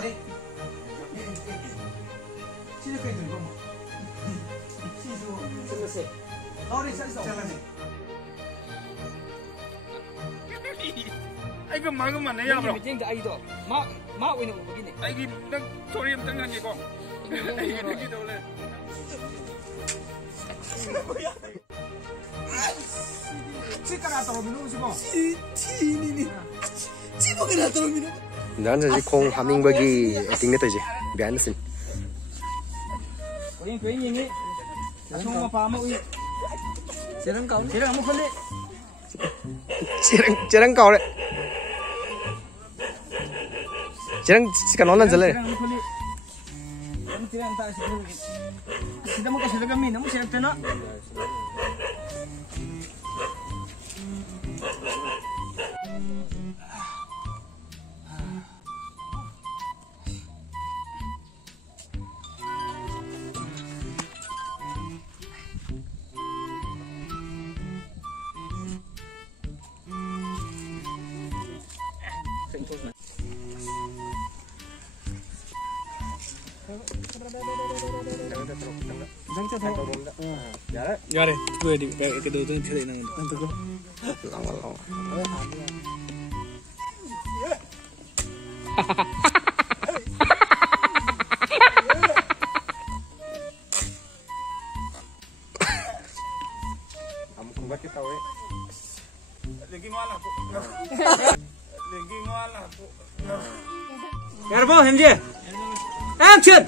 đi. Chị được kể thử không? Chị xuống. Chân xe. Đó đi sẵn sàng. Chân gì? Ai cái mà này à bro? Mình ai đó. Má quên nó begini. Ai cái đang sorry em tengah ni kok. Ai cái gitu le. Chị cái nào tao mình nuôi Chị ni. Chị bao cái nào tao mình nuôi? 나는 이제 콩 하밍버기 띵냈다 이제 미안했음. Quên quên gì nhỉ? Không mà phá mà uy. Chỉ đang một phân đấy. 쟤랑 까오래. 쟤랑 시간 얼른 잘래. Tidak entah sudah mau kasih kami, namun saya tak. Ya deh, gue di kayak kedua tuh cari nang itu gue. 랑랑랑. Kamu kembar kita we. Lagi malah bu. Lagi malah bu. Garbo, MJ. Action.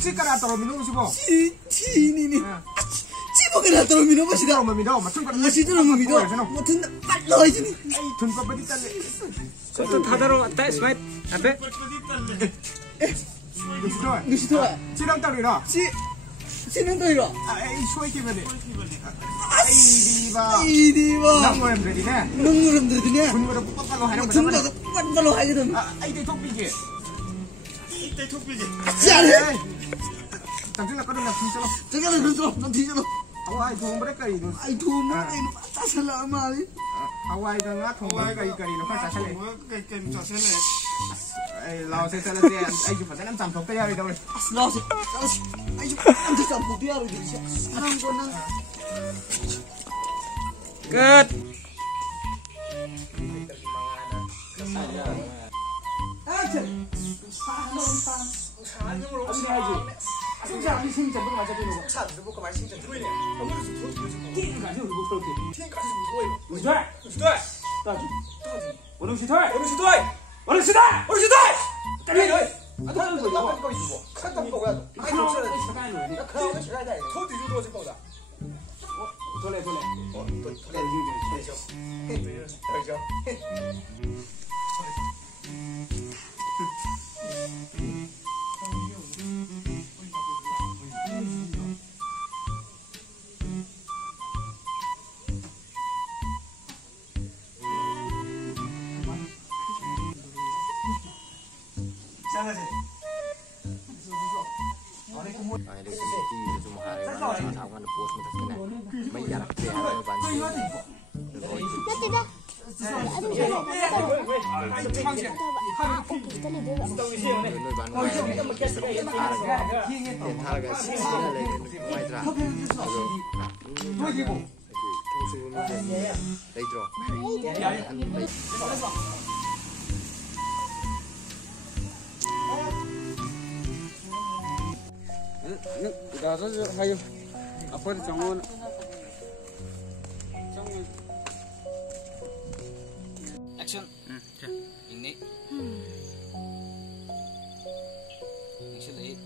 Chị cái nào tao mình nuôi chứ bộ? Chị ni. Chị bao cái nào tao mình nuôi bác sĩ đâu? Mà mình đâu mà chúng con. Bác sĩ đâu mà mình đâu? Một thân bắt lời chứ. Ai thun pa badi talle. Itu thadaro atta smite. Apa? Lucy thôi. Chị đang tao đi đó. Chị đang tới rồi. Ai suy kia về. Ai đi vào. Nang ngồi em đi nè. Nung ngồi em đi nè. Kun ngồi bắt vào hai Chúng ta bắt vào hai cái đó. Ai đây thuốc gì? Ai đây thuốc gì? Dạ đấy. Thằng chúng là có đừng làm gì cho nó. Chắc là đừng cho nó thi cho nó. Awai thùng bớt cây rồi. Ai thua mà đây nó ta sẽ làm mà đi. Awai đang ngắt thùng bớt cây nó phải trả lên. Cây cho xe lên. Ai lao xe lên xe ai chụp phải năm trăm thùng cây đi đâu rồi. Lao xe. Ai chụp năm trăm thùng cây rồi đi. Năng con năng. Cut. Action. 생자 뭐 맞아 되는 거. 차 누구 거 말씀 좀 들으려.天感就如何天感是如何五十对大局我能去退我能去退干咩队啊他能做到吗看到不要看到这是干什么的看到这是干的头顶就多是够的我来我来退休가서 하요. 앞으로 정원. Action. Ini. Action lagi.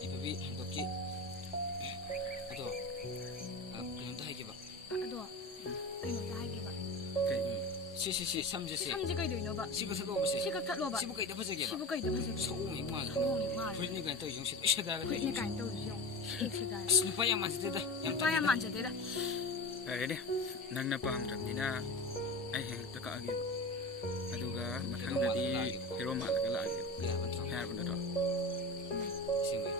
Ibu bi untuk ki. Aduh. Belum tahu lagi, Pak. Aduh. Belum tahu lagi, Pak. Si 삼지시. 삼지가 있는 봐. 시부터 가보시. 시각 탓로 봐. 시부가 있다 보세요. 시부가 있다 보세요. 소음이 뭐. 소음이 뭐. 그러니까 또 용시 시다가 또 그러니까 또 용. 시가. 누파야 만지다. 누파야 만지다. Ready? Nang napaham-ramnina ay hekta kaagi. Aduga mathangdadi hero malaga laagi. Hayar bunda to. Singbe.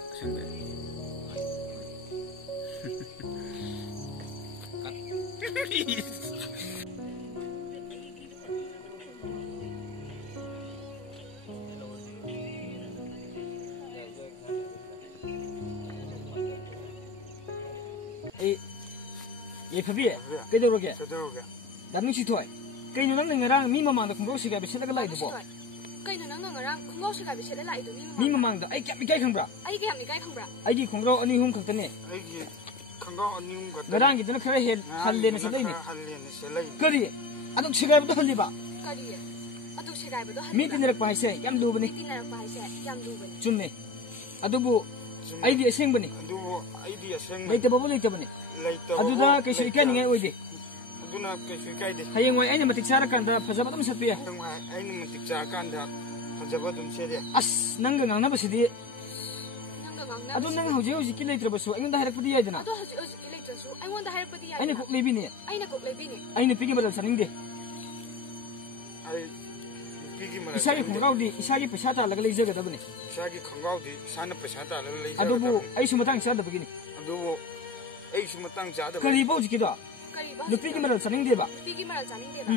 예, 파비. 그대로게. 나는 시토이. 그이는 난 내가랑 미마만도 공로시가 비실라가 라이도 뭐. 그이는 난 너랑 공로시가 비실라 라이도 미마만도 아이 깨미까이 칸브라. 아이 깨미까이 칸브라. 아이기 공로 아니 훔 칸더네. 아이기 강가 아니 훔 나랑 기드는 그래 헬 할레는 살레니. 그리. 아동 시가부터 할리바. 그리. 아동 시가부터 할리바. 미티네락 바이세 얌 두브니. 미티네락 바이세 얌 두브니. 줌네. 아두부 아이디 생버니. 아두부 아이디 생. 레이터버블 레이터버니. 아두다 그시 이까닝에 오이디. 아두나 그시 이까이디. 하영와 애니 마틱 사라칸다 파자바 좀 샀비야. 하영와 애니 마틱 사라칸다 파자바 좀 세데. 아스 낭가 낭나버시디. 아두 낭 호지 키 레이터버수 아이온다 하락부디 야이드나. 아두 호지 키 레이터수 아이온다 하락부디 야이드나. 아이네 꼭 레비니. 아이네 꼭 레비니. 아이네 피기 말을 사는데. 아이 피기 말. 이사기 공가우디 이사기 페샤 달라가 레이저가다버니. 이사기 공가우디 사나 페샤 달라가 레이저. 아두부 아이수 마탕 사다버기니. 아두부 아이수 마탕 사다. 그리보지 기도. 누피기 말을 사는데바. 누피기 말을 사는데바.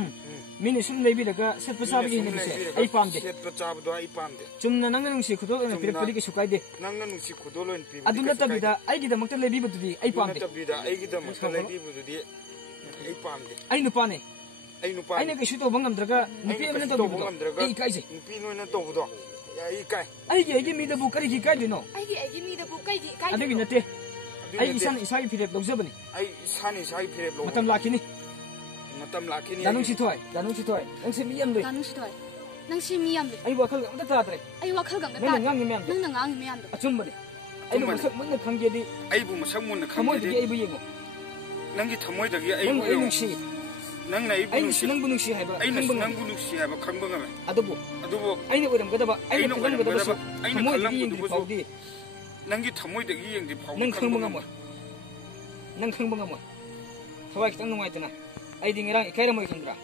미니 숨 레비다가 셋 파사비기 했는데 아이 팜데. 셋 파사비도 아이 팜데. 좀나 낭나능 시 구도는 피르피리게 수카이데. 낭나능 시 구도는 피. 아두나 따비다 아이기다막다 레비부두디 아이 팜데. 따비다 아이기다막다 레비부두디 아이 팜데. 아이 누파네. 아이 누파. 아이네 그 슈도 방감들가 누피 에는 또부도. 아이 까이지. 누피 노는 또부도. 야 이까이. 아이기 미다부 까리기 까이드노. 아이기 미다부 까이기 까이드. 아두기 나테. 아이 이산 이사기 피레 녹자버니. 아이 산이 사이 피레 녹. 마탐 라키니. 마탐 라키니. 나눔 시토이. 낭세 미얌도. 나눔 시토이. 낭시 미얌도. 아이 와칼 감다 따드레. 아이 와칼 감다. 넌 낭이 미얌도. 넌 낭이 미얌도. 아좀버니. 아이부 무슨 문나 관계디. 아이부 무슨 문나 관계디. 가모디 아이부 예고. 낭기 타모이다기 아이부. 낭 아이능시. 낭 나이부. 아이능시 낭부능시 하이바. 아이능시 낭부능시 하이바 강방하메. 아두부. 아이네 오름 가다바. 아이네 그런 거다바서. 가모디 예인디 파우디. 낭기 타모이다기 예인디 파우디. 낭 강방하모. 낭 강방하모. 타와기 땅 농아이드나. 아이딩이랑 이카이라 모이 칸드라.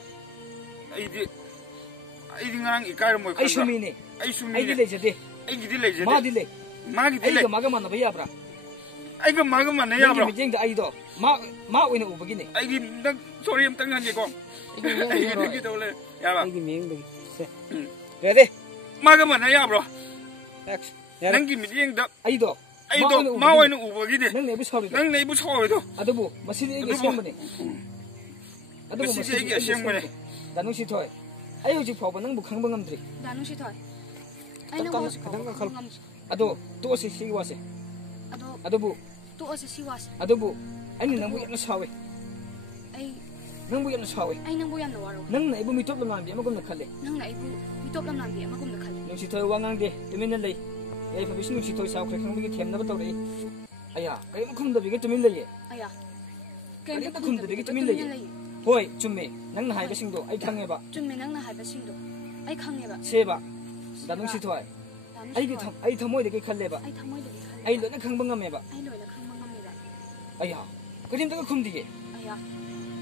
아이딩이랑 이카이라 모이 칸드라. 아이수미네. 아이수미네. 아이디 레저데. 아이디 레저데. 마디레. 마기딜레. 아이가 마가 만나봐 야브라. 아이가 마가 만나 야브라. 미쟁다 아이도 마 오이나 우버기네. 아이기 나 소리 좀 땅한게고. 아이기 되게 돌래. 야봐. 아이기 미행도. 레데. 마가 만나 야브라. 엑스. 낭기 미쟁다. 아이도. 아이도 마 오이나 우버기네. 능 내부 서울이다. 능 내부 서울이도. 아두부 마시디 이게 시험보네. 아두부 마시디 이게 시험보네. 나는 시토이. 아이 호지 파고 능 북항방감들이. 나는 시토이. 아이는 호지 파고. 아도 또 오시 시기 와세. 아두부 또 어서 시와세. 아두부 아니 능 부였나 사회. 아이 능 부였나 사회. 아이 능 부였나 와로. 능 나이부 미톱 남비 아마금나 칼레. 능 나이부 미톱 남비 아마금나 칼레. 능 시토이 왕앙데 tumin lay. Ay pa bising sitoy sa kre khang bigi them na bataw re. Aya, ay mo khum da bigi tumin lay. Aya. Kay mo khum da bigi tumin lay. Hoy, chumme, nang na hai ba singdo ay khang ba. Chumme nang na hai ba singdo. Ay khang ba. Se ba. Danung sitoy. Ay thamoy de kay khalle ba. Ay thamoy de khalle. Ay lo na khang bangam ba. Ay lo na khang bangam ba. Aya. Kadim da khum dige. Aya.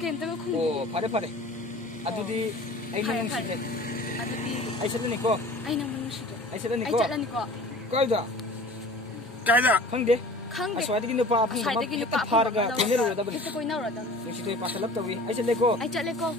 Kem da khum. Oh, pare. Adudi ay nang site. Adudi ay salani ko. Ay nang site. Ay salani ko. Ay salani ko. Kaida. Khangde. Aswadi no pa phang ma pharaga tinero da bani. Koi na ra da. Sitoy pa salap tawi. Ay sale ko. Ay chale ko.